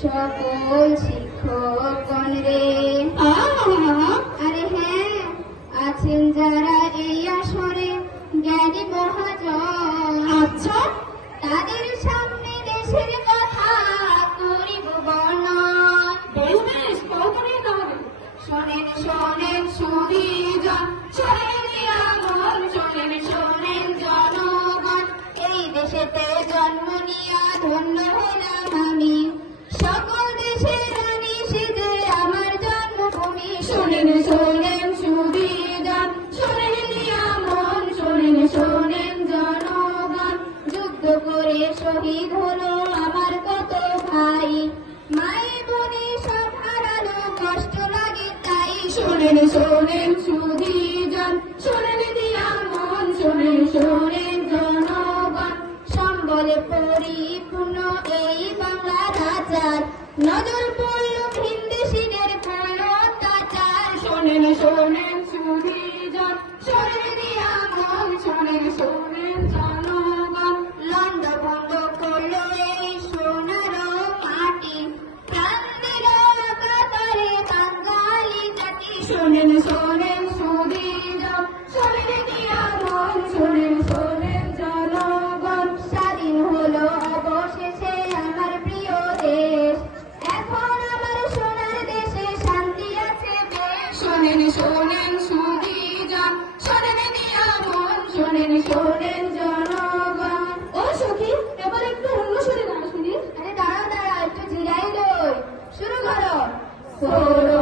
সকল শিক্ষকগণ রে, আরে হ্যাঁ আছেন যারা এই আসরে জ্ঞানী মহাজন, আচ্ছা তাদের সামনে দেশের কথা করিব বর্ণন। বেশ কৌতূহলী তাহলে। শোনেন শোনেন সুধীজন, শোনেন আমল, শোনেন শোনেন জনগণ, এই দেশেতে জন্ম নিয়া ধন্য হলাম আমি, সকল দেশের রানী সেজে আমার জন্মভূমি। শোনেন শোনেন সুধীজন, শোনেন আমল, শোনেন শোনেন জনগণ, যুদ্ধ করে শহীদ হলো আমার কত ভাই, মায়ে বোনে সব হারালো কষ্ট লাগে তাই। শোনেন শোনেন সুধীজন, শোনেন আমল, শোনেন শোনেন জনগণ, সম্বলে পরিপূর্ণ এই বাংলার আচার, নজর পড়ল ভিনদেশীদের কোনো অত্যাচার। শোনেন শোনেন সুধীজন, শোনেন আমল, শোনেন শোনেন জনগণ, লন্ড ভন্ড করলো এই সোনার মাটি, প্রাণ দিল কাতারে বাঙালি জাতি। শোনেন শোনেন সুধীজন, শোনেন আমল, শোনেন শোনেন জনগণ, স্বাধীন হলো অবশেষে আমার প্রিয় দেশ, এখন আমার সোনার দেশে শান্তি আছে বেশ। শোনেন শোনেন সুধীজন, শোনেন আমল, শোনেন শোনেন জনগণ। ও সখী, এবার একটু অন্য সুরে গান শুনি। আরে দাঁড়াও দাঁড়াও, একটু জিরাই লই, শুরু করো। সরো